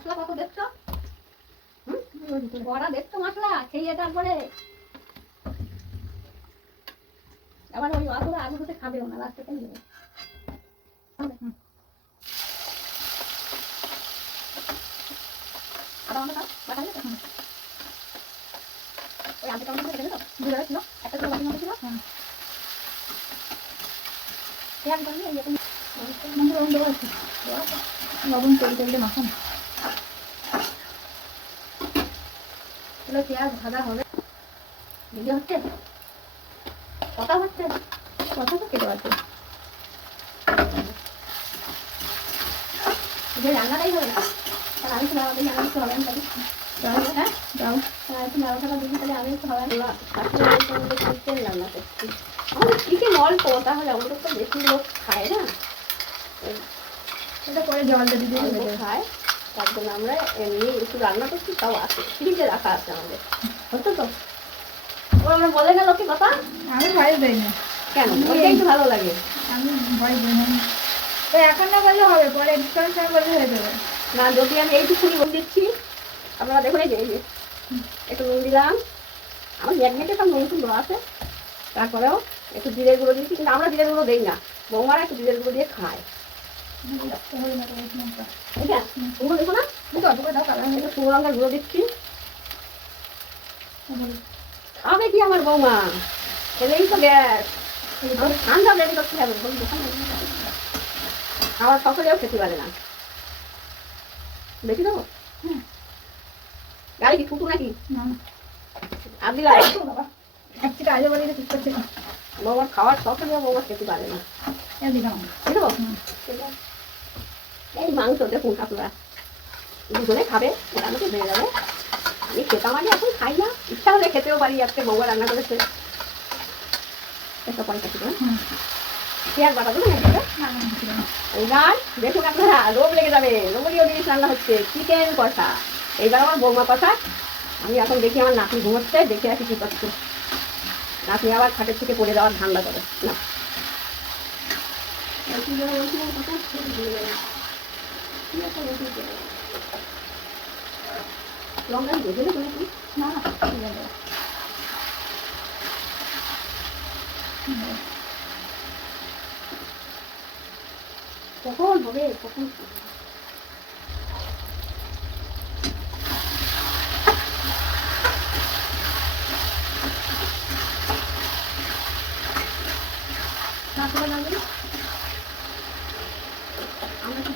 মশলা কত দেখছো? কড়া দেখছো মশলা? খেয়ে তারপরে আবার ওই অত আলু হতে খাবেও না, লাস্টে খাই দেবে। আদা আমাকে বাটা দিলে তখন ওই আলুটা আমাকে দেবে তো, 2 ছিল, একটা ছিল বাটির মধ্যে ছিল। পেঁয়াজ করলে এই এরকম লবণ দেওয়া আছে, লবণ তেল তেল দিয়ে মাখানো। এগুলো পেঁয়াজ ভাজা হবে। ভিডিও হচ্ছে, কথা হচ্ছে, কথা তো কেটে আছে। যে রান্নাটাই হবে না, তাহলে আমি তো আমাদের রান্না করতে হবে। আমি তাকে হ্যাঁ যাও, একটু ব্যবসাটা দিবি, তাহলে আমি একটু হবে রান্না করছি। আমাদের চিকেন অল্প, তাহলে আমাদের তো বেশি লোক খায় না, এটা করে জলটা দিদি খায়, তার জন্য আমরা এমনি একটু রান্না করছি। তাও আছে, ফ্রিজে রাখা আছে আমাদের, হতো তো। ও আমরা বলে গেল কি কথা, আমি ভয় দেই না। কেন? ওইটাই তো ভালো লাগে। আমি ভয় দিই না, তো এখন না বললে হবে, পরে ডিসকাউন্ট বললে হয়ে যাবে না। যদি আমি এইটুকুনি নুন দিচ্ছি, আপনারা দেখুন, এই যে একটু নুন দিলাম, আমার ম্যাগনেটে সব নুন দেওয়া আছে, তারপরেও একটু জিরের গুঁড়ো দিচ্ছি। কিন্তু আমরা জিরের গুঁড়ো দিই না, বৌমারা একটু জিরের গুঁড়ো দিয়ে খায়। শুকনো লঙ্কার গুঁড়ো দিচ্ছি। খাবে কি আমার বৌমা? খেলেই তো গ্যাস, ঠান্ডা লেগে করতে হবে। খাবার সকলেও খেতে পারে না। দেখি দেবো গাড়ি কি ছুটু নাকি? আপনি বৌমার খাওয়ার সকলেও বৌমা খেতে পারে না। এই মাংস দেখুন আপনারা দুজনে খাবে, মোটামুটি হয়ে যাবে। আমি খেতাম আগে, এখন খাই না, ইচ্ছা হলে খেতেও পারি। আজকে বৌমা রান্না করেছে, পেঁয়াজ বাটা দেবেন। এইবার দেখুন আপনারা, লোভ লেগে যাবে। লোভনীয় জিনিস রান্না হচ্ছে, চিকেন কষা। এইবার আমার বৌমা কষা। আমি এখন দেখি আমার নাতনি ঘুমোচ্ছে, দেখে আসি কি করছে। নাতনি আবার খাটের থেকে পড়ে যাওয়ার ধান্দা করে না। লঙ্কা ভেজে নেবো নাকি? না কখন হবে, কখন আমরা কি